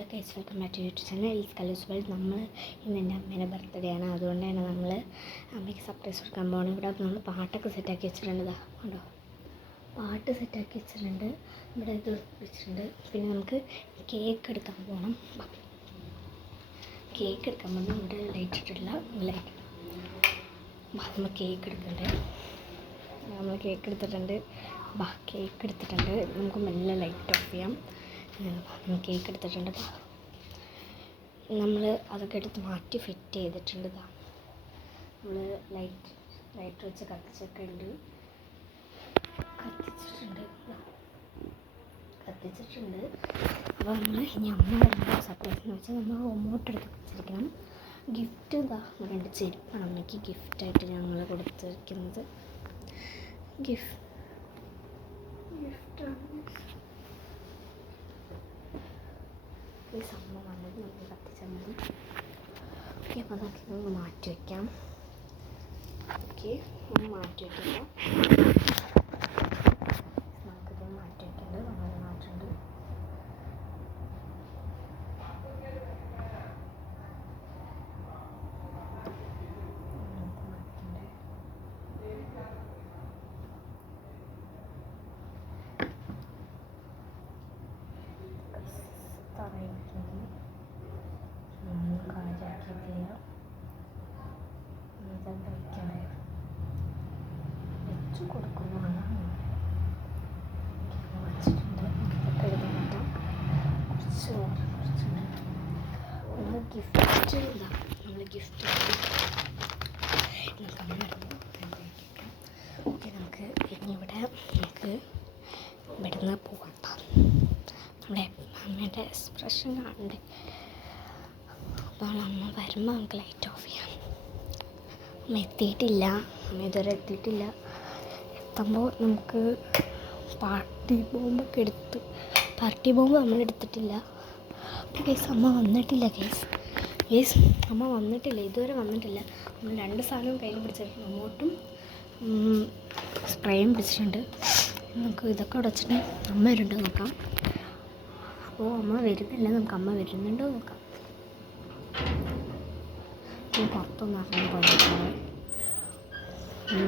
Guys welcome back to YouTube channel is Kalu's world. നമ്മൾ ഇന്ന് എൻ്റെ അമ്മേൻ്റെ ബർത്ത്ഡേ ആണ്. അതുകൊണ്ടാണ് നമ്മൾ അമ്മയ്ക്ക് സർപ്രൈസ് കൊടുക്കാൻ പോകുന്നത്. ഇവിടെ നമ്മൾ പാട്ടൊക്കെ സെറ്റാക്കി വെച്ചിട്ടുണ്ട്. ഇതാ കണ്ടോ, പാട്ട് സെറ്റാക്കി വെച്ചിട്ടുണ്ട്. ഇവിടെ ഇത് വെച്ചിട്ടുണ്ട്. പിന്നെ നമുക്ക് കേക്ക് എടുക്കാൻ പോകണം. കേക്ക് എടുക്കാൻ പോകുമ്പോൾ ഇവിടെ ലൈറ്റ് ഇട്ടിട്ടില്ല. ലൈറ്റ് നമ്മൾ കേക്ക് എടുക്കണ്ടേ. നമ്മൾ കേക്ക് എടുത്തിട്ടുണ്ട്. കേക്ക് എടുത്തിട്ടുണ്ട്. നമുക്ക് മെല്ലെ ലൈറ്റ് ഓഫ് ചെയ്യാം. കേക്ക് എടുത്തിട്ടുണ്ട്. നമ്മൾ അതൊക്കെ എടുത്ത് മാറ്റി ഫിറ്റ് ചെയ്തിട്ടുണ്ട്. നമ്മൾ ലൈറ്റ് വെച്ച് കത്തിച്ചിട്ടുണ്ട്. അപ്പോൾ നമ്മൾ ഇനി അമ്മ വരുമ്പോൾ സർപ്രൈസ് എന്ന് വെച്ചാൽ നമ്മൾ റിമോട്ട് എടുത്ത് വെച്ചിരിക്കണം. ഗിഫ്റ്റ് ഇതാ 2 ചെരുപ്പാണ് അമ്മയ്ക്ക് ഗിഫ്റ്റായിട്ട് ഞങ്ങൾ കൊടുത്തിരിക്കുന്നത്. ഗിഫ്റ്റാണ്. സംഭവം വന്നത് നമുക്ക് കത്തിച്ചാൽ മതി. ഓക്കെ, അപ്പോൾ അതൊക്കെ നമുക്ക് മാറ്റി വയ്ക്കാം. നമുക്കിത് മാറ്റി വയ്ക്കേണ്ടത് നമ്മൾ മാറ്റുണ്ട്. വെച്ച് കൊടുക്കുന്നതാണ് വെച്ചിട്ടുണ്ട്. ഇതൊക്കെ എഴുതി മാറ്റാം. കുറച്ചുണ്ട്. നമ്മൾ ഗിഫ്റ്റ് ഇതാ, നമ്മൾ ഗിഫ്റ്റ് ഓക്കെ. നമുക്ക് ഇനി നമുക്ക് ഇവിടുന്ന് പോകണ്ട. നമ്മുടെ അമ്മേൻ്റെ എക്സ്പ്രഷൻ കാണണ്ടേ. അപ്പോൾ അമ്മ വരുമ്പോൾ നമുക്ക് ലൈറ്റ് ഓഫ് ചെയ്യാം. അമ്മ എത്തിയിട്ടില്ല. അമ്മ ഇതുവരെ എത്തിയിട്ടില്ല. എത്തുമ്പോൾ നമുക്ക് പാർട്ടി ബോംബൊക്കെ പാർട്ടി ബോംബ് നമ്മൾ എടുത്തിട്ടില്ല. കേസ് അമ്മ വന്നിട്ടില്ല. കേസ് അമ്മ വന്നിട്ടില്ല, ഇതുവരെ വന്നിട്ടില്ല. നമ്മൾ 2 സാധനവും കയ്യിൽ പിടിച്ചിട്ടുണ്ട്. റിമോട്ടും സ്പ്രേയും പിടിച്ചിട്ടുണ്ട്. നമുക്ക് ഇതൊക്കെ ഉടച്ചിട്ട് അമ്മ വരുന്നുണ്ടോ നോക്കാം. അപ്പോൾ അമ്മ വരുന്നില്ല. നമുക്ക് അമ്മ വരുന്നുണ്ടോ നോക്കാം. പുറത്തൊന്നും അറിയാൻ പോയിട്ടുണ്ട്.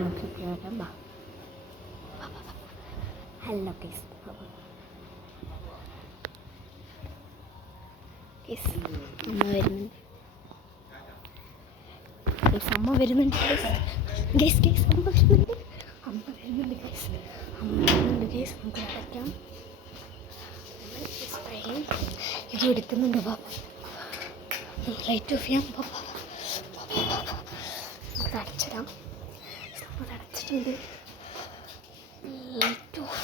നോക്കിയിട്ട് ഹലോ കേസ് അമ്മ വരുന്നുണ്ട്. അമ്മ വരുന്നുണ്ട്. നമുക്ക് അടയ്ക്കാം. ഇത് എടുക്കുന്നുണ്ട്. ലൈറ്റ് ഓഫ് ചെയ്യാം. അടച്ചിടാം. അത് അടച്ചിട്ടുണ്ട്. Light of.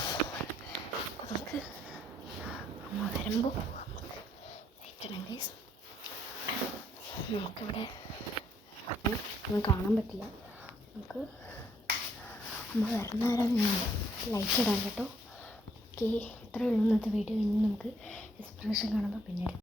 അപ്പോൾ നമുക്ക് അമ്മ വരുമ്പോൾ നമുക്ക് ലൈറ്റ് ഇടാം. ഗൈസ് നമുക്കിവിടെ ഒന്നും കാണാൻ പറ്റില്ല. നമുക്ക് അമ്മ വരുന്ന നേരം ലൈറ്റ് ഇടാം കേട്ടോ. ഓക്കെ, ഇത്രയേ ഉള്ളൂ ഇന്നത്തെ വീഡിയോ. ഇനി നമുക്ക് എക്സ്പ്രഷൻ കാണുമ്പോൾ പിന്നീട്